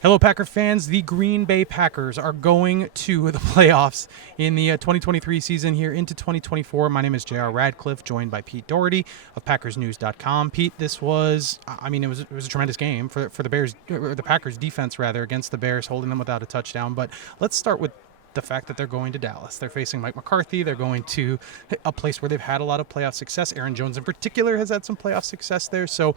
Hello, Packer fans. The Green Bay Packers are going to the playoffs in the 2023 season here into 2024. My name is JR Radcliffe, joined by Pete Dougherty of PackersNews.com. Pete, this was, it was a tremendous game for the Bears, or the Packers defense rather, against the Bears, holding them without a touchdown. But let's start with the fact that they're going to Dallas. They're facing Mike McCarthy. They're going to a place where they've had a lot of playoff success. Aaron Jones in particular has had some playoff success there. So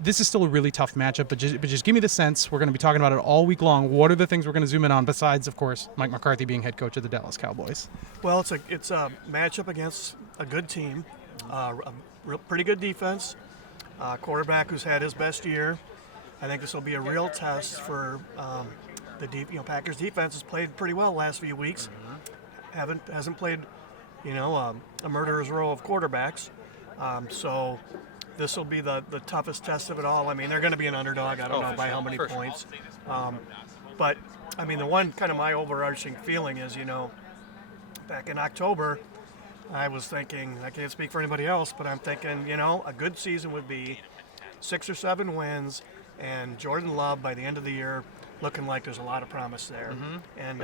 this is still a really tough matchup, but just give me the sense. We're going to be talking about it all week long. What are the things we're going to zoom in on besides, of course, Mike McCarthy being head coach of the Dallas Cowboys? Well, it's a matchup against a good team, pretty good defense, quarterback who's had his best year. I think this will be a real test for Packers defense has played pretty well the last few weeks. Hasn't played, a murderer's row of quarterbacks. So this will be the toughest test of it all. I mean, they're going to be an underdog. I don't know by how many points. But I mean, the one kind of my overarching feeling is, back in October, I was thinking, I can't speak for anybody else, but I'm thinking, a good season would be 6 or 7 wins, and Jordan Love by the end of the year looking like there's a lot of promise there. And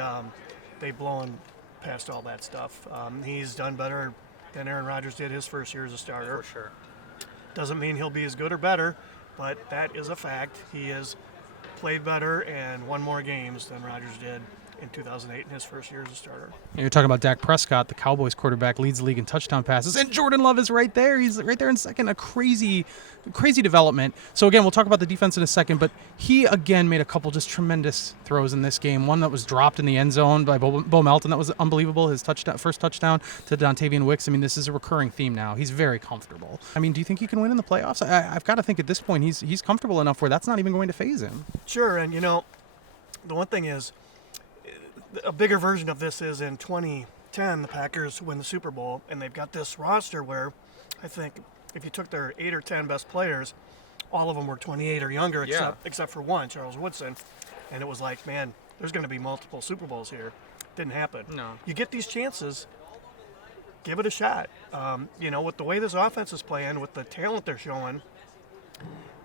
they've blown past all that stuff. He's done better than Aaron Rodgers did his first year as a starter. For sure. Doesn't mean he'll be as good or better, but that is a fact. He has played better and won more games than Rodgers did in 2008 in his first year as a starter. You're talking about Dak Prescott, the Cowboys quarterback, leads the league in touchdown passes, and Jordan Love is right there. He's right there in second. A crazy development. So again, we'll talk about the defense in a second, but he again made a couple just tremendous throws in this game. One that was dropped in the end zone by Bo Melton. That was unbelievable. His first touchdown to Dontavian Wicks. I mean, this is a recurring theme now. He's very comfortable. I mean, do you think he can win in the playoffs? I've got to think at this point he's comfortable enough where that's not even going to faze him. Sure, and the one thing is, a bigger version of this is in 2010, the Packers win the Super Bowl, and they've got this roster where I think if you took their 8 or 10 best players, all of them were 28 or younger, except for one, Charles Woodson. And it was like, man, there's going to be multiple Super Bowls here. Didn't happen. No. You get these chances, give it a shot. With the way this offense is playing, with the talent they're showing,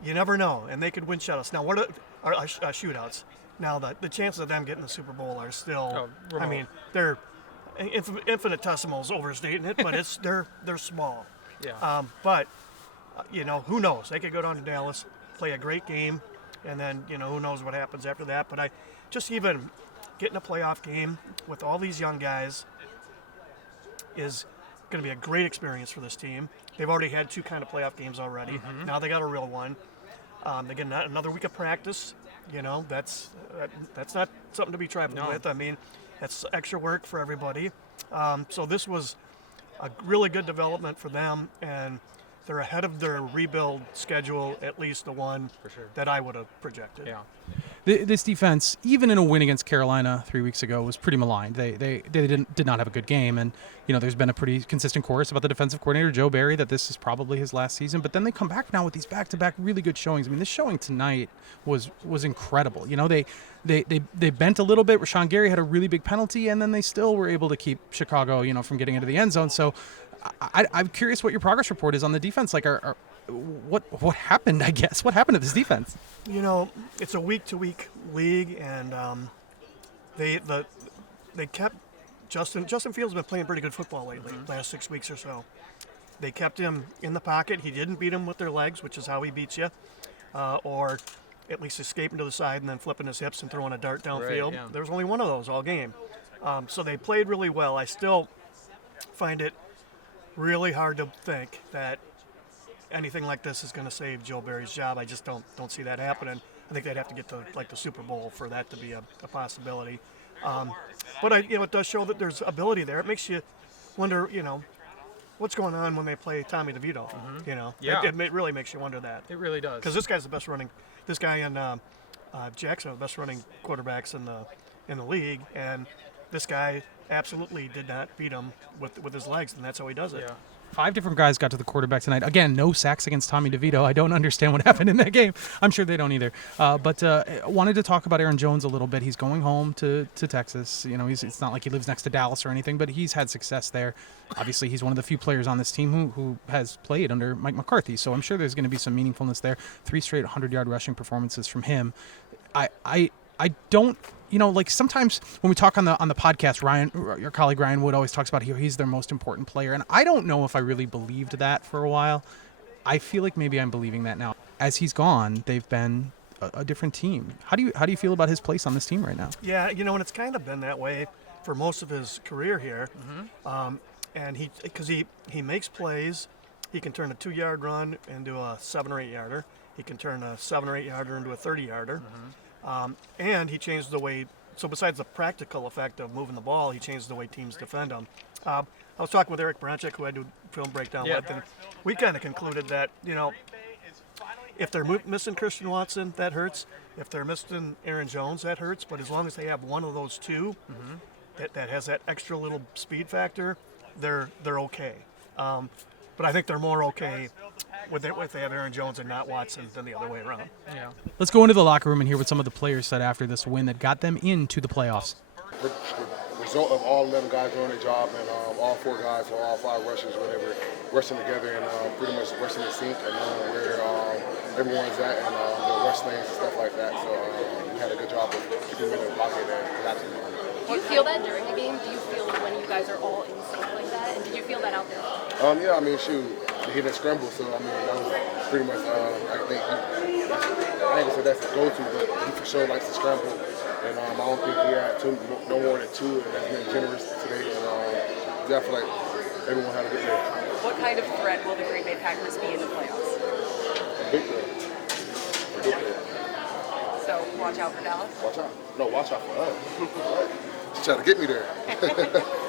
you never know. And they could win shutouts. Now, what are shootouts? Now, the chances of them getting the Super Bowl are still, I mean, they're infinitesimals overstating it, but they're small. Yeah. Who knows? They could go down to Dallas, play a great game, and then, who knows what happens after that. But just even getting a playoff game with all these young guys is going to be a great experience for this team. They've already had 2 kind of playoff games already. Now they got a real one. They get another week of practice. That's not something to be trifled with. I mean, that's extra work for everybody. So this was a really good development for them, and they're ahead of their rebuild schedule, at least the one that I would have projected. Yeah. This defense, even in a win against Carolina 3 weeks ago, was pretty maligned. They did not have a good game, and there's been a pretty consistent chorus about the defensive coordinator Joe Barry that this is probably his last season. But then they come back now with these back-to-back really good showings. I mean, this showing tonight was incredible. They bent a little bit. Rashawn Gary had a really big penalty, and then they still were able to keep Chicago from getting into the end zone. So I'm curious what your progress report is on the defense. Like, what happened? I guess what happened to this defense? It's a week-to-week league, and they kept Justin Fields has been playing pretty good football lately, last 6 weeks or so. They kept him in the pocket. He didn't beat him with their legs, which is how he beats you, or at least escaping to the side and then flipping his hips and throwing a dart downfield. Right, yeah. There was only one of those all game. So they played really well. I still find it really hard to think that anything like this is going to save Joe Barry's job. I just don't see that happening. I think they'd have to get to the Super Bowl for that to be a possibility. But it does show that there's ability there. It makes you wonder, what's going on when they play Tommy DeVito. It really makes you wonder that. It really does. Because this guy's the best running. This guy and Jackson are the best running quarterbacks in the league, and this guy absolutely did not beat him with his legs, and that's how he does it. Yeah. 5 different guys got to the quarterback tonight. Again, no sacks against Tommy DeVito. I don't understand what happened in that game. I'm sure they don't either. But wanted to talk about Aaron Jones a little bit. He's going home to Texas. It's not like he lives next to Dallas or anything, but he's had success there. Obviously, he's one of the few players on this team who has played under Mike McCarthy. So I'm sure there's going to be some meaningfulness there. 3 straight 100-yard rushing performances from him. I don't, like sometimes when we talk on the podcast, Ryan, your colleague Ryan Wood always talks about he's their most important player, and I don't know if I really believed that for a while. I feel like maybe I'm believing that now. As he's gone, they've been a different team. How do you feel about his place on this team right now? Yeah, and it's kind of been that way for most of his career here. And because he makes plays, he can turn a 2-yard run into a 7 or 8 yarder. He can turn a 7 or 8 yarder into a 30 yarder. And he changed the way. So besides the practical effect of moving the ball, he changed the way teams defend him. I was talking with Eric Bronchek, who I do film breakdown with, and we kind of concluded that if they're missing Christian Watson, that hurts. If they're missing Aaron Jones, that hurts. But as long as they have one of those two that has that extra little speed factor, they're okay. But I think they're more okay if they have Aaron Jones and not Watson than the other way around. Yeah. Let's go into the locker room and hear what some of the players said after this win that got them into the playoffs. The result of all 11 guys doing their job and all 4 guys or all 5 rushers, whatever, rushing together and pretty much rushing the sync and knowing where everyone's at and the rush lanes and stuff like that. So we had a good job of keeping them in the pocket and collapsing them. Do you feel that during the game? Do you feel it when you guys are all in sync like that? And did you feel that out there? Yeah, I mean, shoot, he didn't scramble, so I mean, that was pretty much, I think, I ain't gonna say that's the go-to, but he for sure likes to scramble. And I don't think he had no more than 2, and that's been generous today. And I feel like everyone had a good day. What kind of threat will the Green Bay Packers be in the playoffs? A big threat. A big threat. So watch out for Dallas? Watch out. No, watch out for us. She's trying to get me there.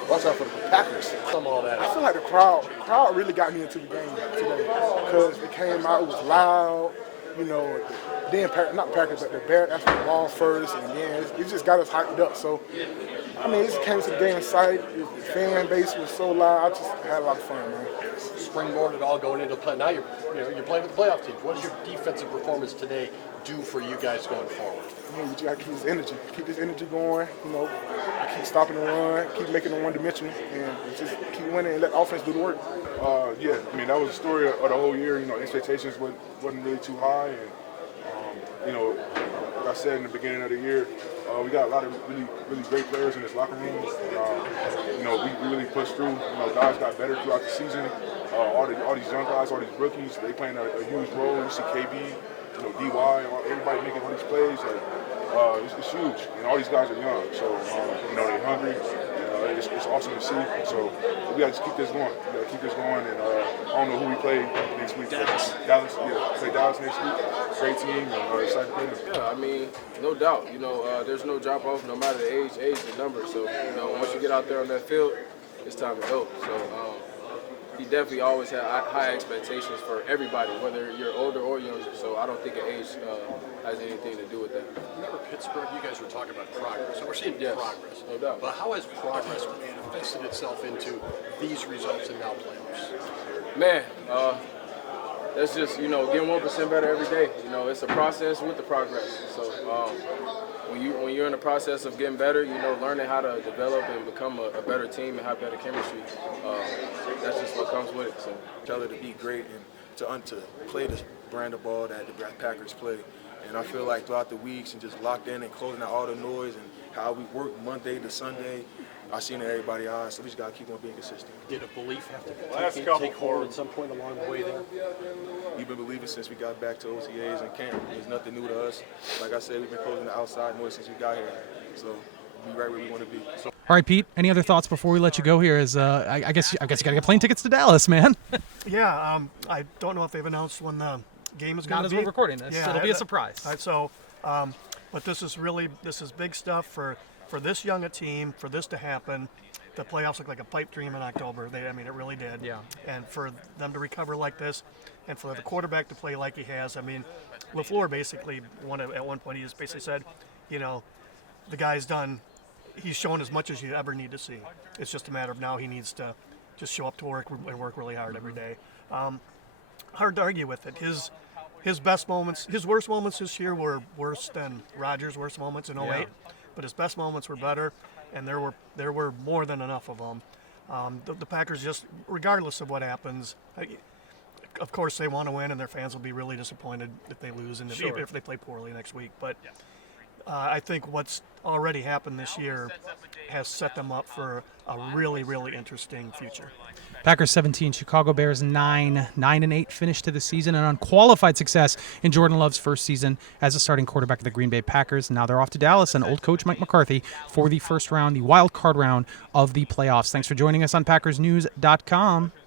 Watch out for the Packers. All that. I feel like the crowd really got me into the game today because it came out, it was loud, then not Packers, but the Bears after the ball first, and then it just got us hyped up. So, I mean, it just came to the game site. The fan base was so loud. I just had a lot of fun, man. Springboarded all going into play. Now you're playing with the playoff teams. What does your defensive performance today do for you guys going forward? You gotta keep this energy going. Keep stopping the run, keep making them one-dimensional, and just keep winning and let offense do the work. Yeah, I mean, that was the story of the whole year. Expectations wasn't really too high, and like I said in the beginning of the year, we got a lot of really, really great players in this locker room. We really pushed through. Guys got better throughout the season. All these young guys, all these rookies, they playing a huge role. You see KB, DY, everybody making all these plays. It's huge, and all these guys are young, so they're hungry. It's awesome to see. So we got to just keep this going. We got to keep this going, and I don't know who we play next week. Dallas, play Dallas next week. Great team, and excited to play them. Yeah, I mean, no doubt. There's no drop off, no matter the age, the number. So once you get out there on that field, it's time to go. So he definitely always had high expectations for everybody, whether you're older or younger. So I don't think age has anything to do with that. Remember Pittsburgh? You guys were talking about progress. So we're seeing progress. No doubt. But how has progress manifested itself into these results and now playoffs? Man, that's just, getting 1% better every day. It's a process with the progress. So when you're in the process of getting better, learning how to develop and become a better team and have better chemistry, that's just what comes with it. So Tell her to be great and to play the brand of ball that the Packers play. And I feel like throughout the weeks and just locked in and closing out all the noise and how we work Monday to Sunday, I seen it in everybody's eyes, so we just got to keep on being consistent. Did a belief have to take hold at some point along the way there? We've been believing since we got back to OTAs and camp. There's nothing new to us. Like I said, we've been closing the outside noise since we got here. So we're right where we want to be. All right, Pete, any other thoughts before we let you go here? I guess you got to get plane tickets to Dallas, man. Yeah, I don't know if they've announced when the game is going to be. Not as we're recording this. Yeah, It'll be a surprise. But this is big stuff for this young a team, for this to happen. The playoffs look like a pipe dream in October. It really did. Yeah. And for them to recover like this, and for the quarterback to play like he has, LaFleur basically at one point he just basically said, the guy's done. He's shown as much as you ever need to see. It's just a matter of now he needs to just show up to work and work really hard every day. Hard to argue with it. His best moments, his worst moments this year were worse than Rodgers' worst moments in 08, but his best moments were better, and there were more than enough of them. The Packers, just regardless of what happens, of course they want to win, and their fans will be really disappointed if they lose and if they play poorly next week. But I think what's already happened this year has set them up for a really, really interesting future. Packers 17, Chicago Bears 9, 9-8 finish to the season, an unqualified success in Jordan Love's first season as a starting quarterback of the Green Bay Packers. Now they're off to Dallas and old coach Mike McCarthy for the first round, the wild card round of the playoffs. Thanks for joining us on PackersNews.com.